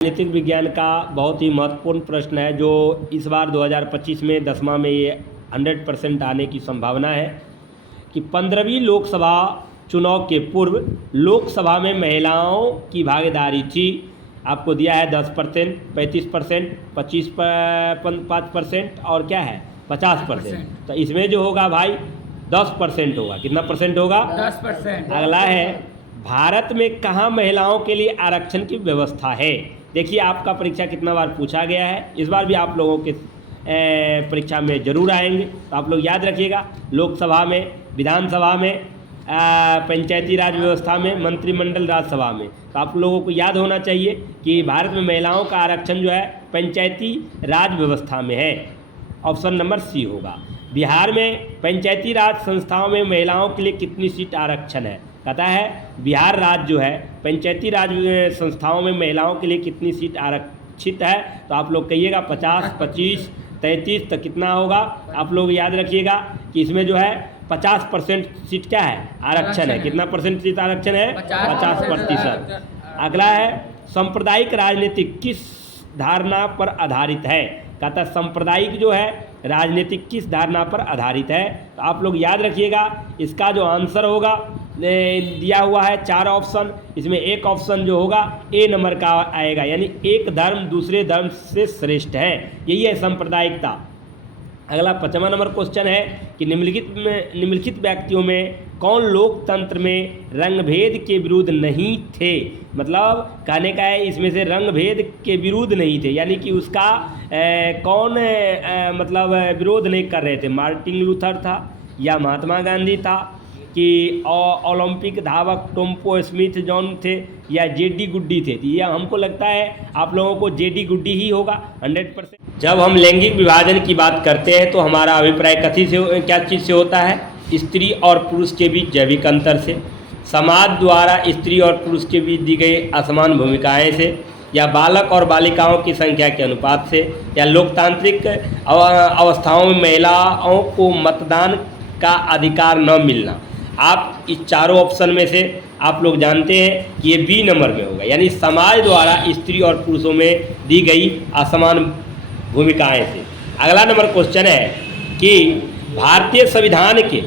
राजनीतिक विज्ञान का बहुत ही महत्वपूर्ण प्रश्न है जो इस बार 2025 में 10वां में ये 100% आने की संभावना है कि 15वीं लोकसभा चुनाव के पूर्व लोकसभा में महिलाओं की भागीदारी थी। आपको दिया है 10%, 35%, 5% और क्या है 50%। तो इसमें जो होगा भाई 10% होगा। कितना परसेंट होगा? 10%। अगला है भारत में कहाँ महिलाओं के लिए आरक्षण की व्यवस्था है। देखिए आपका परीक्षा कितना बार पूछा गया है, इस बार भी आप लोगों के परीक्षा में जरूर आएंगे। तो आप लोग याद रखिएगा, लोकसभा में, विधानसभा में, पंचायती राज व्यवस्था में, मंत्रिमंडल राज्यसभा में। तो आप लोगों को याद होना चाहिए कि भारत में महिलाओं का आरक्षण जो है पंचायती राज व्यवस्था में है। ऑप्शन नंबर सी होगा। बिहार में पंचायती राज संस्थाओं में महिलाओं के लिए कितनी सीट आरक्षण है? कहता है बिहार राज्य जो है पंचायती राज संस्थाओं में महिलाओं के लिए कितनी सीट आरक्षित है? तो आप लोग कहिएगा 50, 25, 33। तो कितना होगा आप लोग याद रखिएगा कि इसमें जो है 50% सीट क्या है आरक्षण है। कितना परसेंट सीट आरक्षण है? 50%। अगला है सांप्रदायिक राजनीति किस धारणा पर आधारित है? कहता है सांप्रदायिक जो है राजनीतिक किस धारणा पर आधारित है? तो आप लोग याद रखिएगा इसका जो आंसर होगा दिया हुआ है 4 ऑप्शन, इसमें एक ऑप्शन जो होगा ए नंबर का आएगा, यानी एक धर्म दूसरे धर्म से श्रेष्ठ है, यही है सांप्रदायिकता। अगला 5वां नंबर क्वेश्चन है कि निम्नलिखित व्यक्तियों में कौन लोकतंत्र में रंगभेद के विरुद्ध नहीं थे? मतलब कहने का है इसमें से रंगभेद के विरुद्ध नहीं थे, यानी कि उसका कौन मतलब विरोध नहीं कर रहे थे। मार्टिन लूथर था, या महात्मा गांधी था, कि ओलंपिक धावक टोम्पो स्मिथ जॉन थे, या जेडी गुड्डी थे? ये हमको लगता है आप लोगों को जेडी गुड्डी ही होगा 100%। जब हम लैंगिक विभाजन की बात करते हैं तो हमारा अभिप्राय क्या चीज़ से होता है? स्त्री और पुरुष के बीच जैविक अंतर से, समाज द्वारा स्त्री और पुरुष के बीच दी गई असमान भूमिकाएं से, या बालक और बालिकाओं की संख्या के अनुपात से, या लोकतांत्रिक अवस्थाओं में महिलाओं को मतदान का अधिकार न मिलना। आप इस चारों ऑप्शन में से आप लोग जानते हैं कि ये बी नंबर में होगा, यानी समाज द्वारा स्त्री और पुरुषों में दी गई असमान भूमिकाएं से। अगला नंबर क्वेश्चन है कि भारतीय संविधान के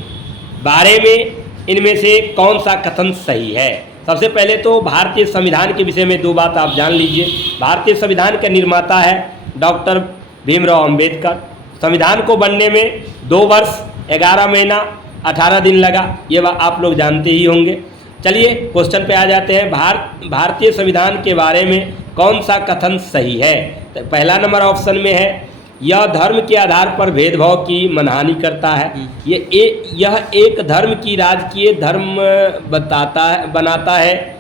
बारे में इनमें से कौन सा कथन सही है? सबसे पहले तो भारतीय संविधान के विषय में 2 बात आप जान लीजिए। भारतीय संविधान का निर्माता है डॉक्टर भीमराव अंबेडकर। संविधान को बनने में 2 वर्ष 11 महीना 18 दिन लगा, ये आप लोग जानते ही होंगे। चलिए क्वेश्चन पे आ जाते हैं। भारतीय संविधान के बारे में कौन सा कथन सही है? तो पहला नंबर ऑप्शन में है यह धर्म के आधार पर भेदभाव की मनहानि करता है। यह एक धर्म की राजकीय धर्म बनाता है।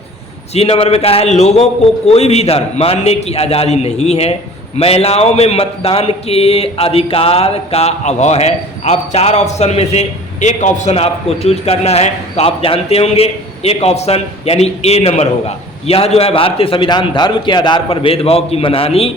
सी नंबर में कहा है लोगों को कोई भी धर्म मानने की आज़ादी नहीं है। महिलाओं में मतदान के अधिकार का अभाव है। आप 4 ऑप्शन में से एक ऑप्शन आपको चूज करना है। तो आप जानते होंगे एक ऑप्शन यानी ए नंबर होगा। यह जो है भारतीय संविधान धर्म के आधार पर भेदभाव की मनाही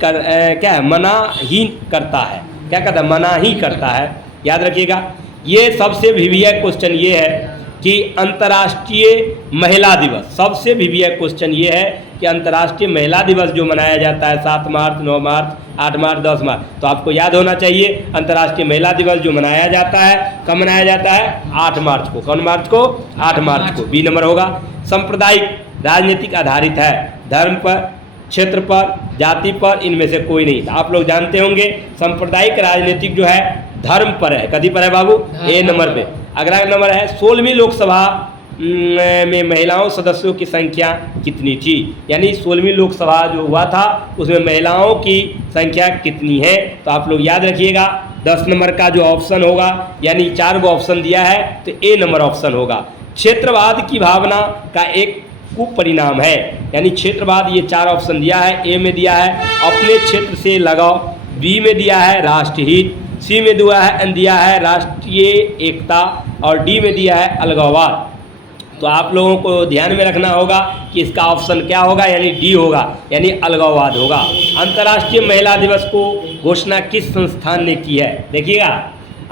करता है। क्या कहता है? मनाही करता है। याद रखिएगा। ये सबसे वीवीआई क्वेश्चन ये है कि अंतर्राष्ट्रीय महिला दिवस, सबसे वीवीआई क्वेश्चन ये है कि अंतर्राष्ट्रीय महिला दिवस जो मनाया जाता है 7 मार्च, 9 मार्च, 8 मार्च, 10 मार्च, तो आपको याद होना चाहिए अंतर्राष्ट्रीय महिला दिवस जो मनाया जाता है कब मनाया जाता है? 8 मार्च को। कौन मार्च को? 8 मार्च को। बी नंबर होगा। सांप्रदायिक राजनीतिक आधारित है, धर्म पर, क्षेत्र पर, जाति पर, इनमें से कोई नहीं। आप लोग जानते होंगे सांप्रदायिक राजनीतिक जो है धर्म पर है। कभी पर है बाबू? ए नंबर पे। अगला नंबर है 16वीं लोकसभा में महिलाओं सदस्यों की संख्या कितनी थी? यानी 16वीं लोकसभा जो हुआ था उसमें महिलाओं की संख्या कितनी है? तो आप लोग याद रखिएगा 10 नंबर का जो ऑप्शन होगा, यानी 4 गो ऑप्शन दिया है तो ए नंबर ऑप्शन होगा। क्षेत्रवाद की भावना का एक कुपरिणाम है, यानी क्षेत्रवाद, ये 4 ऑप्शन दिया है। ए में दिया है अपने क्षेत्र से लगाव, बी में दिया है राष्ट्रहित, सी में दिया है राष्ट्रीय एकता, और डी में दिया है अलगाववाद। तो आप लोगों को ध्यान में रखना होगा कि इसका ऑप्शन क्या होगा, यानी डी होगा, यानी अलगाववाद होगा। अंतर्राष्ट्रीय महिला दिवस को घोषणा किस संस्थान ने की है? देखिएगा,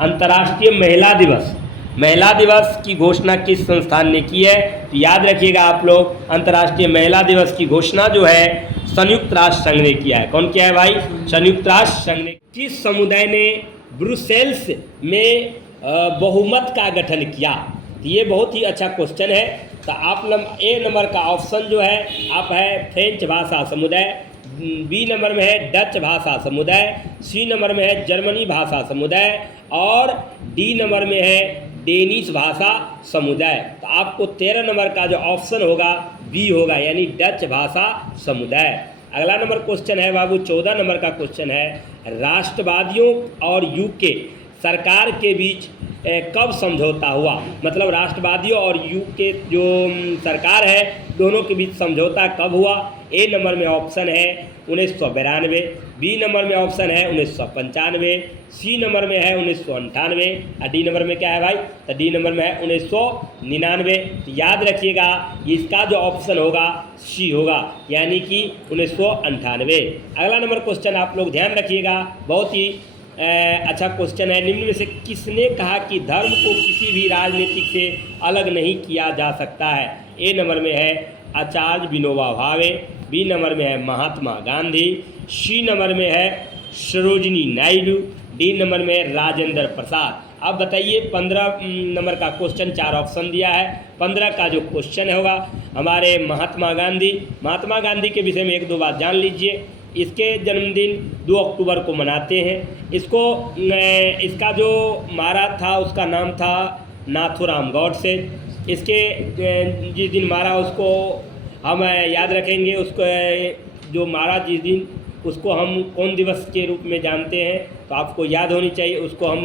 अंतर्राष्ट्रीय महिला दिवस महिला दिवस की घोषणा किस संस्थान ने की है? तो याद रखिएगा आप लोग, अंतर्राष्ट्रीय महिला दिवस की घोषणा जो है संयुक्त राष्ट्र संघ ने किया है। कौन किया है भाई? संयुक्त राष्ट्र संघ ने। किस समुदाय ने ब्रुसेल्स में बहुमत का गठन किया? तो ये बहुत ही अच्छा क्वेश्चन है। तो आप ए नंबर का ऑप्शन जो है आप है फ्रेंच भाषा समुदाय, बी नंबर में है डच भाषा समुदाय, सी नंबर में है जर्मनी भाषा समुदाय और डी नंबर में है डेनिश भाषा समुदाय। तो आपको 13 नंबर का जो ऑप्शन होगा बी होगा, यानी डच भाषा समुदाय। अगला नंबर क्वेश्चन है बाबू 14 नंबर का क्वेश्चन है, राष्ट्रवादियों और यूके सरकार के बीच कब समझौता हुआ? मतलब राष्ट्रवादियों और यूके जो सरकार है दोनों के बीच समझौता कब हुआ? ए नंबर में ऑप्शन है 1992, बी नंबर में ऑप्शन है 1995, सी नंबर में है 1998 और डी नंबर में क्या है भाई? तो डी नंबर में है 1999। तो याद रखिएगा इसका जो ऑप्शन होगा सी होगा, यानी कि 1998। अगला नंबर क्वेश्चन आप लोग ध्यान रखिएगा, बहुत ही अच्छा क्वेश्चन है। निम्न में से किसने कहा कि धर्म को किसी भी राजनीतिक से अलग नहीं किया जा सकता है? ए नंबर में है आचार्य विनोबा भावे, बी नंबर में है महात्मा गांधी, सी नंबर में है सरोजिनी नायडू, डी नंबर में है राजेंद्र प्रसाद। अब बताइए 15 नंबर का क्वेश्चन, 4 ऑप्शन दिया है। 15 का जो क्वेश्चन होगा हमारे महात्मा गांधी के विषय में 1-2 बात जान लीजिए। इसके जन्मदिन 2 अक्टूबर को मनाते हैं। इसका जो मारा था उसका नाम था नाथूराम गॉडसे। इसके जिस दिन मारा उसको हम याद रखेंगे, उसको जो मारा जिस दिन उसको हम कौन दिवस के रूप में जानते हैं? तो आपको याद होनी चाहिए, उसको हम